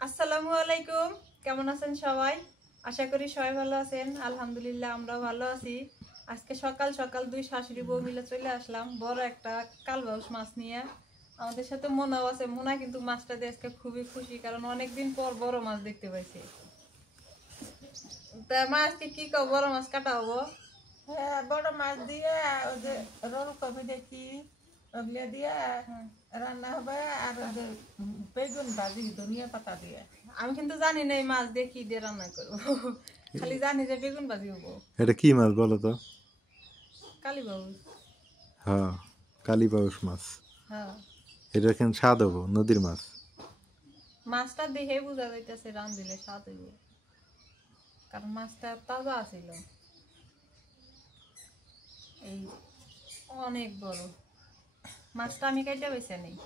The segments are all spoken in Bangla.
আসসালামু আলাইকুম, কেমন আছেন সবাই? আশা করি সবাই ভালো আছেন। আলহামদুলিল্লাহ আমরা ভালো আছি। আজকে সকাল সকাল দুই শাশুড়ি বউ মিলে চলে আসলাম বড় একটা কালবাউস মাছ নিয়ে। আমাদের সাথে মোনাও আছে। মোনা কিন্তু মাছটা দিয়ে আজকে খুবই খুশি, কারণ অনেকদিন পর বড় মাছ দেখতে পাইছে। তা মা আজকে কি কও, বড় মাছ কাটা হবো? হ্যাঁ, বড় মাছ দিয়ে ওই যে রোল কপি দেখি ওগুলো দিয়ে রান্না হবে। আর ওই যে বেগুন ভাজি ধনিয়া পাতা দিয়ে। আমি কিন্তু জানি না এই মাছ দিয়ে কি দিয়ে রান্না করবো, খালি জানি যে বেগুন ভাজি হবো। এটা কি মাছ বলো তো? কালীবাউস। হ্যাঁ, কালীবাউস মাছ। হ্যাঁ, এটা কেন স্বাদ হবো? নদীর মাছ। মাছটা দেখে বোঝা যাইতেছে রান দিলে স্বাদ হইব, কারণ মাছটা তাজা আছিল। এই অনেক বড় মাছটা আমি কাইটা বেছে নেই।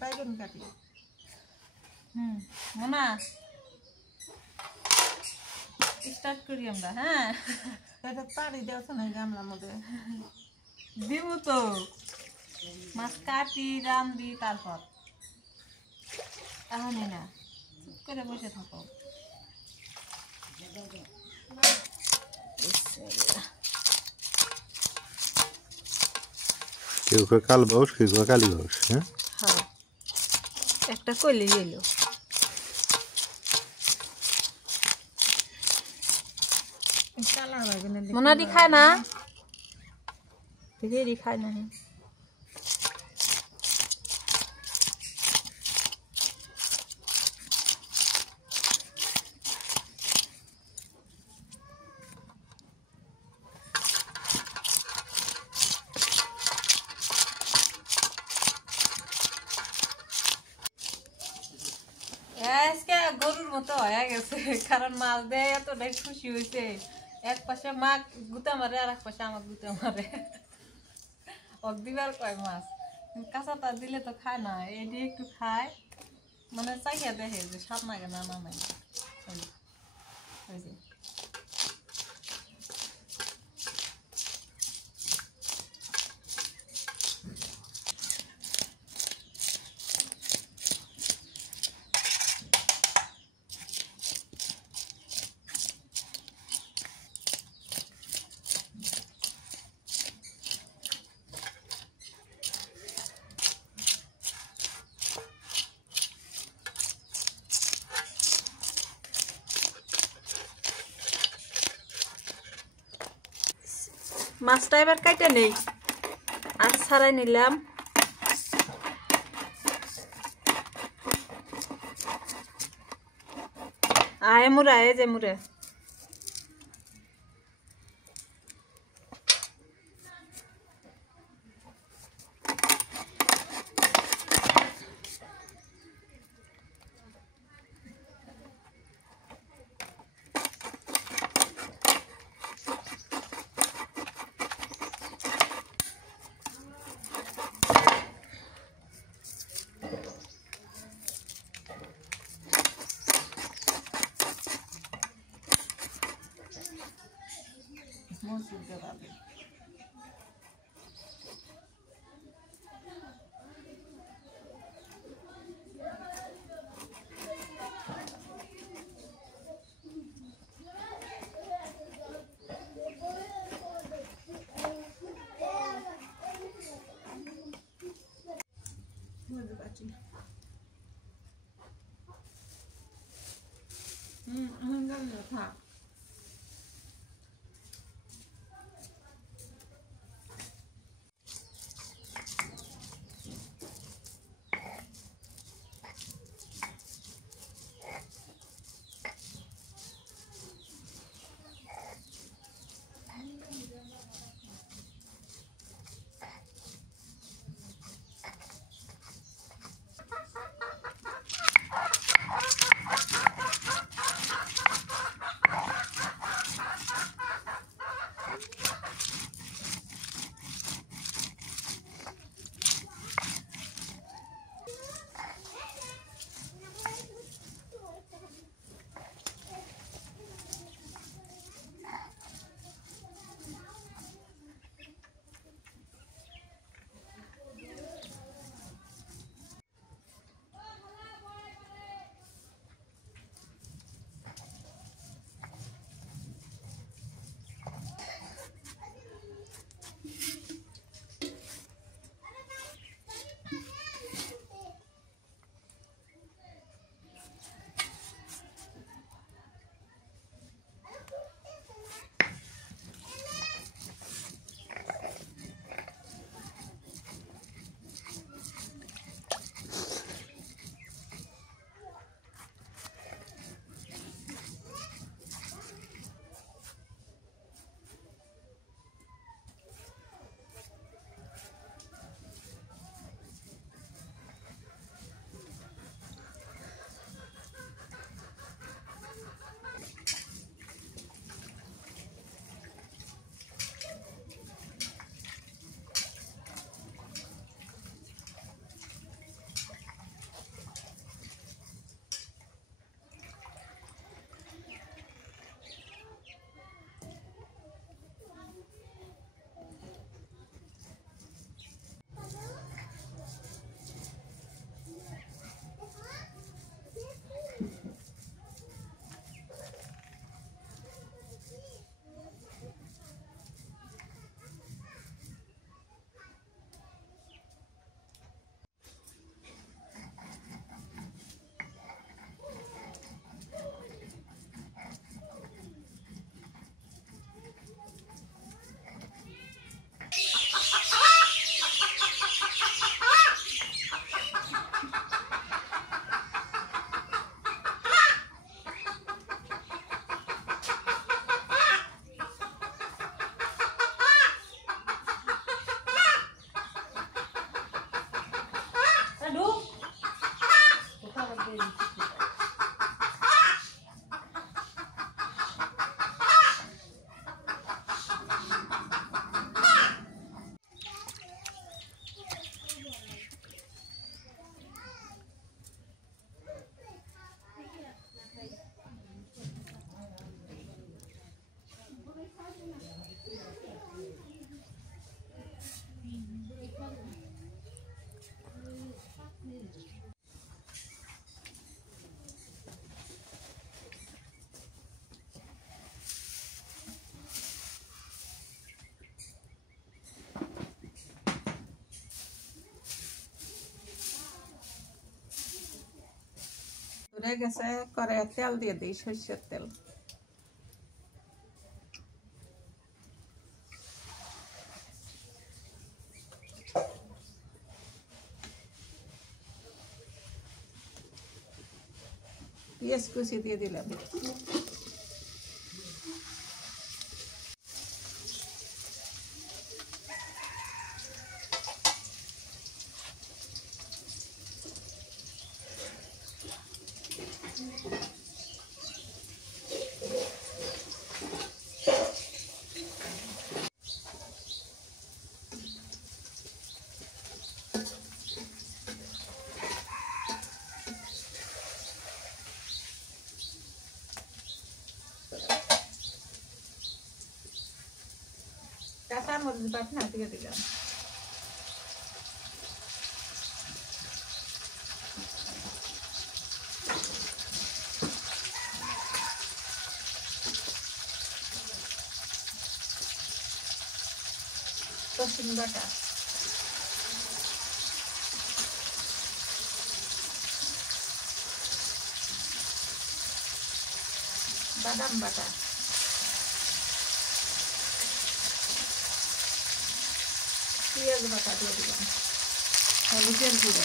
বেগুন কাটি। মোনা স্টার্ট করি আমরা। হ্যাঁ, এটা পাড়ি দেওয়া না গামলার মধ্যে দিব তো। মাছ কাটি রান্ধি তারপর। এখনই না, চুপ করে বসে থাকো। কেউ কেউ কালবাউস, কেউ কেউ কালীবাউস। হ্যাঁ, হ্যাঁ, একটা কইলে এলো। কালা বেগুনের মোনাদি খায় না, দিদি খায় না। আজকে গরুর মতো হয়ে গেছে, কারণ মাছ দেয় এতটাই খুশি হয়েছে। এক পাশে মা গুতা মারে আর এক পাশে আমার গুতা মারে। দিবার কয় মাছ কাঁচাটা দিলে তো খায় না, এটি একটু খায়, মানে চাইয়া দেখে যে স্বাদ লাগে না না নাই। মাছটা এবার কাইটা নেই, আর ছাড়াই নিলাম। আয় মুড়ে, আয় যে মুড়ে। মসুর দেওয়াবে থাক। হয়ে গেছে, করে তেল দিয়ে দিই, সরষের তেল। পেঁয়াজ কুচি দিয়ে দিলাম। কাঁচামরিচ বাটনা দিয়ে দিলাম। রসুন বাটা, বাদাম বাটা, পেঁয়াজ বাটা দিয়ে দিলাম, হলুদের গুঁড়ো,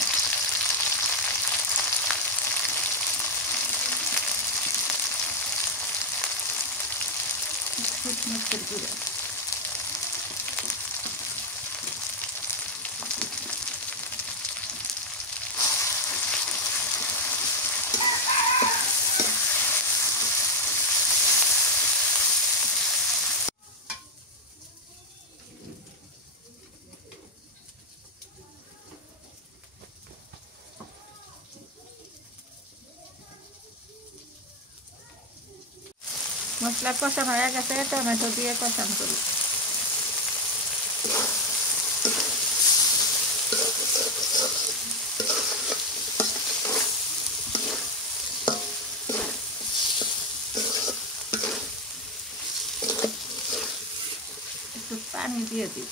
মরিচের গুঁড়ো, মশলা কষানো হয়ে গেছে, টমেটো দিয়ে কষানো করি। একটু পানি দিয়ে দিই।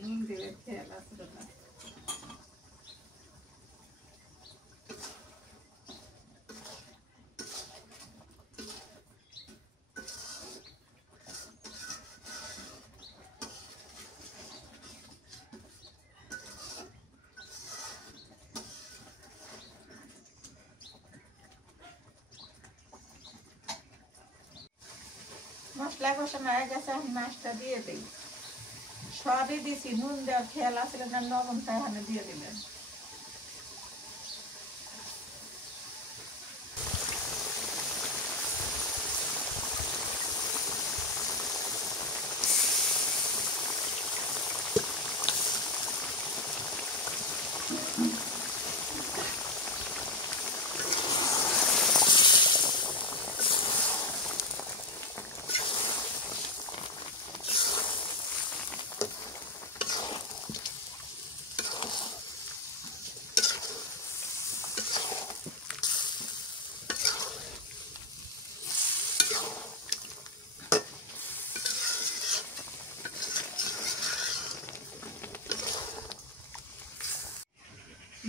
নুন দিয়ে তেল আসবে না। মশলা কষানো হয়ে গেছে, মাছটা দিয়ে দিই। সবই দিছি, নুন দেওয়ার খেয়াল আসছিল না, লবণটা এখানে দিয়ে দিলেন।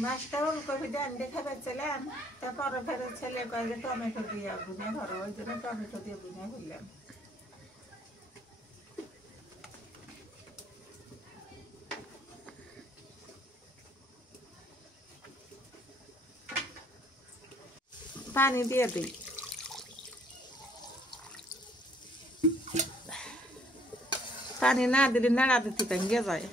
মাছটা ওলকপি দিয়ে আনতে খাবেছিলাম, তারপরে ফেরত ছেলে কয়ে যে টমেটো দিয়ে বুনে ধরো, ওই জন্য টমেটো দিয়ে বুনে ফেললাম। পানি দিয়ে দিই। পানি না দিলে নাড়া দিতে ভেঙে যায়।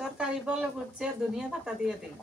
তরকারি বলে করছে ধনিয়া পাতা দিয়ে দিই।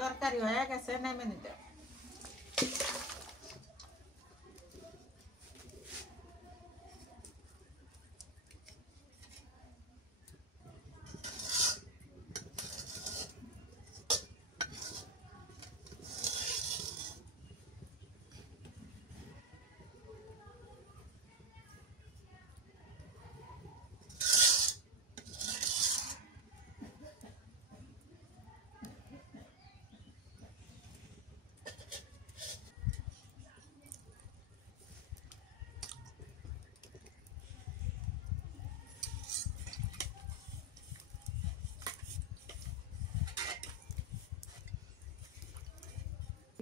তরকারি হয়ে গেছে, নেমে নিতে।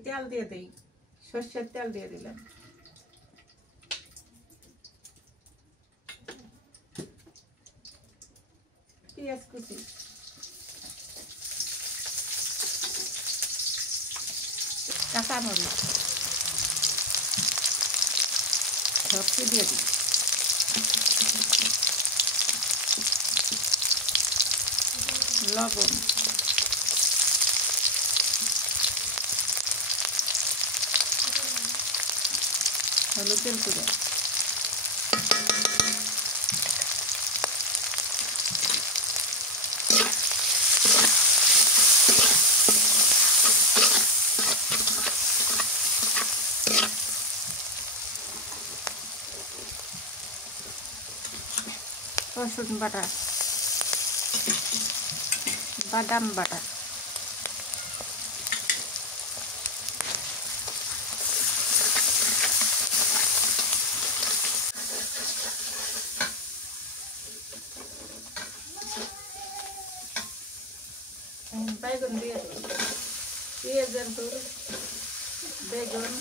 তেল দিয়ে দিই, সর্ষের তেল দিয়ে দিলাম। পেঁয়াজ কুচি, কাঁচা মরিচ সবকে দিয়ে দিই। লবণ, হলুদের গুঁড়ো, রসুন বাটা, বাদাম বাটা, বেগুন দিয়ে দিই, পেঁয়াজের ফুল, বেগুন,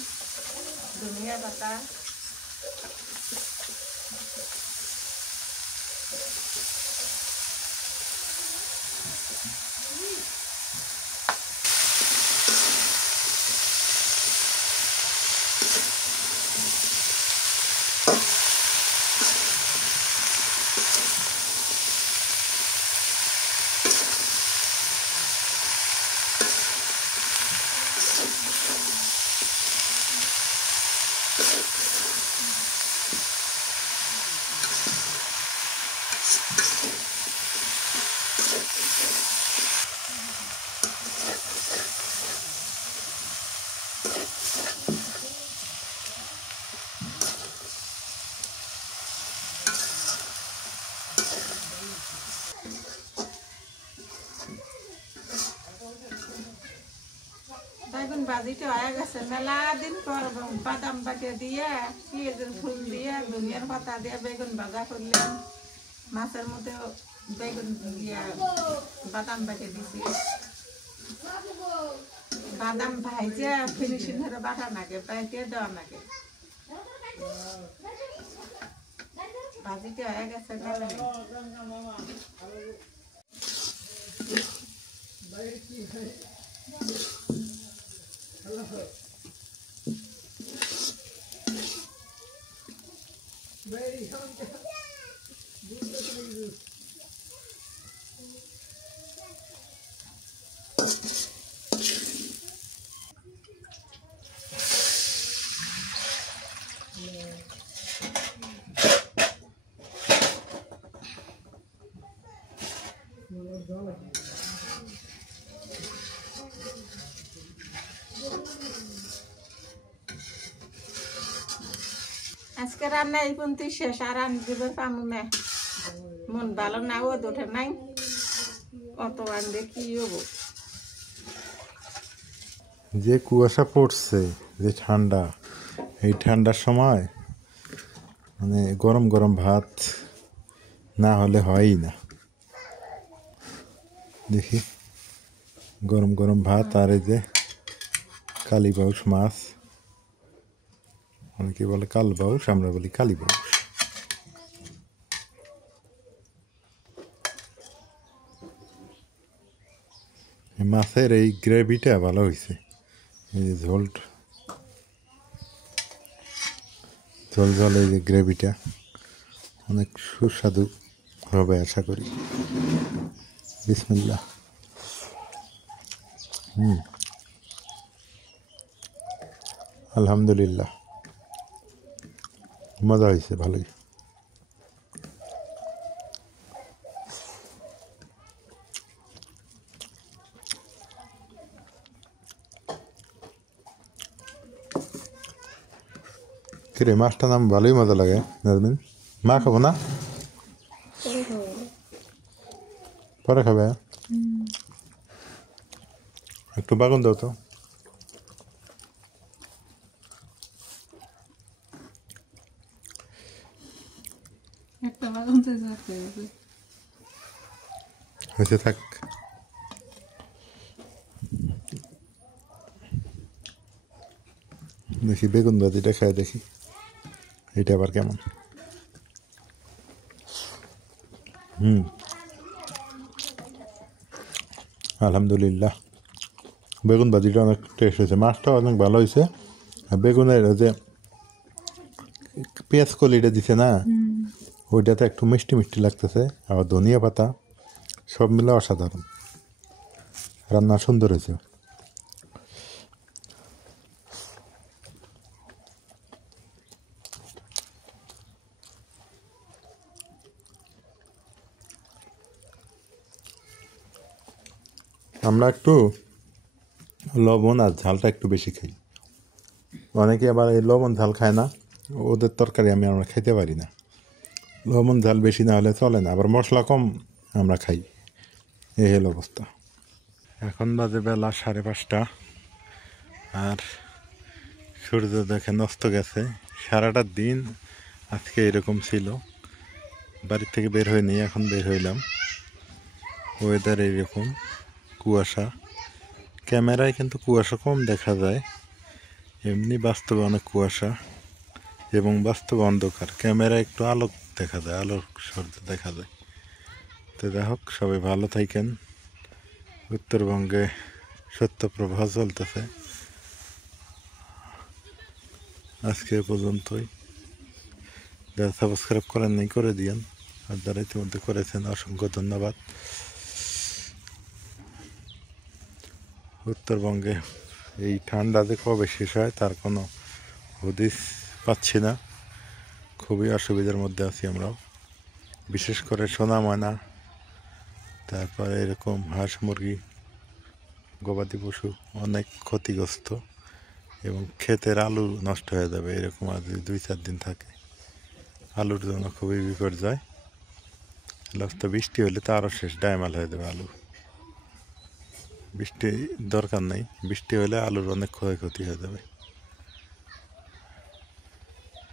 ধনিয়া পাতা, বেগুন ভাজিটা হয়ে গেছে। মেলা দিন পর বাদাম বাটা দিয়ে, পেঁয়াজের ফুল দিয়ে, ধনিয়ার পাতা দিয়ে বেগুন ভাজা করলাম। মাছের মধ্যে বেগুন দিয়ে বাদাম বাটা দিছি। বাদাম ভাইজে ফিনিশিং ধরে বাটা নাগে, বাইতে দেওয়া নাগে। ভাজিটা হয়ে গেছে। আজকে রান্না এই পর্যন্ত শেষ, আর আনবে পামু না, মন ভালো না, ও ওঠে নাই, অত আনবে কি হবো। যে কুয়াশা পড়ছে, যে ঠান্ডা, এই ঠান্ডার সময় মানে গরম গরম ভাত না হলে হয়ই না। দেখি গরম গরম ভাত আর এই যে কালীবাউস মাছ, অনেকে বলে কালবাউস, আমরা বলি কালীবাউস। মাছের এই গ্রেভিটা ভালো হয়েছে, এই যে ঝোল ঝোল ঝোল, এই যে গ্রেভিটা অনেক সুস্বাদু হবে আশা করি। বিসমিল্লাহ। আলহামদুলিল্লাহ, মজা হয়েছে ভালোই। কিরে, মাছটা নাম ভালোই মজা লাগে নাজমিন। মা খাবো না, পরে খাবে। একটু বাগুন দাও তো। একটা বাগান হয়েছে, থাক। দেখি বেগুন ভাজিটা খাই, দেখি এটা আবার কেমন। আলহামদুলিল্লাহ, বেগুন ভাজিটা অনেক টেস্ট হয়েছে, মাছটা অনেক ভালো হয়েছে। আর বেগুনের যে পেঁয়াজ কলিটা দিছে না, ওইটাতে একটু মিষ্টি মিষ্টি লাগতেছে। আবার ধনিয়া পাতা সব মিলে অসাধারণ, রান্না সুন্দর হয়েছে। আমরা একটু লবণ আর ঝালটা একটু বেশি খাই, অনেকে আবার এই লবণ ঝাল খায় না, ওদের তরকারি আমরা খেতে পারি না। লবণ ঝাল বেশি না হলে চলে না, আবার মশলা কম আমরা খাই, এই হলো অবস্থা। এখন বাজে বেলা 5:30, আর সূর্য দেখেন অস্ত গেছে। সারাটা দিন আজকে এরকম ছিল, বাড়ির থেকে বের হয়নি, এখন বের হইলাম। ওয়েদার এইরকম, কুয়াশা, ক্যামেরায় কিন্তু কুয়াশা কম দেখা যায়, এমনি বাস্তবে অনেক কুয়াশা এবং বাস্তবে অন্ধকার। ক্যামেরায় একটু আলোক দেখা যায়, আলোক সূর্য দেখা যায়। তো যাই হোক, সবাই ভালো থাকেন। উত্তরবঙ্গে শৈত্যপ্রবাহ চলতেছে। আজকে এ পর্যন্তই। যারা সাবস্ক্রাইব করেন নাই করে দিয়েন, আর যারা ইতিমধ্যে করেছেন অসংখ্য ধন্যবাদ। উত্তরবঙ্গে এই ঠান্ডা যে কবে শেষ হয় তার কোনো হদিস পাচ্ছি না, খুবই অসুবিধার মধ্যে আছি আমরাও। বিশেষ করে সোনা ময়না, তারপরে এরকম হাঁস মুরগি গবাদি পশু অনেক ক্ষতিগ্রস্ত, এবং ক্ষেতের আলু নষ্ট হয়ে যাবে এরকম আর যদি 2-4 দিন থাকে, আলুর জন্য খুবই বিপর্যয়। লাস্টে বৃষ্টি হলে তো আরও শেষ, ডায়মাল হয়ে যাবে আলু। বৃষ্টি দরকার নেই, বৃষ্টি হলে আলুর অনেক ক্ষয়ক্ষতি হয়ে যাবে।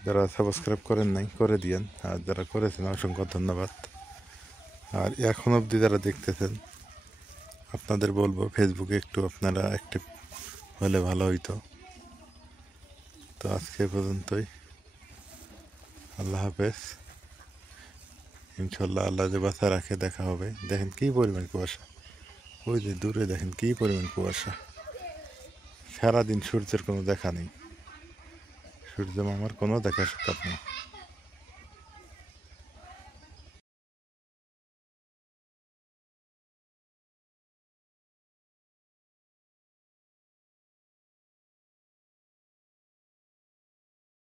যারা সাবস্ক্রাইব করেন নাই করে দিয়েন, আর যারা করেছেন অসংখ্য ধন্যবাদ। আর এখন অবধি যারা দেখতেছেন, আপনাদের বলবো ফেসবুকে একটু আপনারা অ্যাক্টিভ হলে ভালো হইতো। তো আজকে এ পর্যন্তই, আল্লাহ হাফেজ। ইনশাল্লাহ আল্লাহ যে বাঁচা রাখে দেখা হবে। দেখেন কী পরিমাণ কুয়াশা, ওই যে দূরে দেখেন কী পরিমাণ কুয়াশা। সারাদিন সূর্যের কোনো দেখা নেই, সূর্য মামার কোনো দেখা সাক্ষাৎ নেই।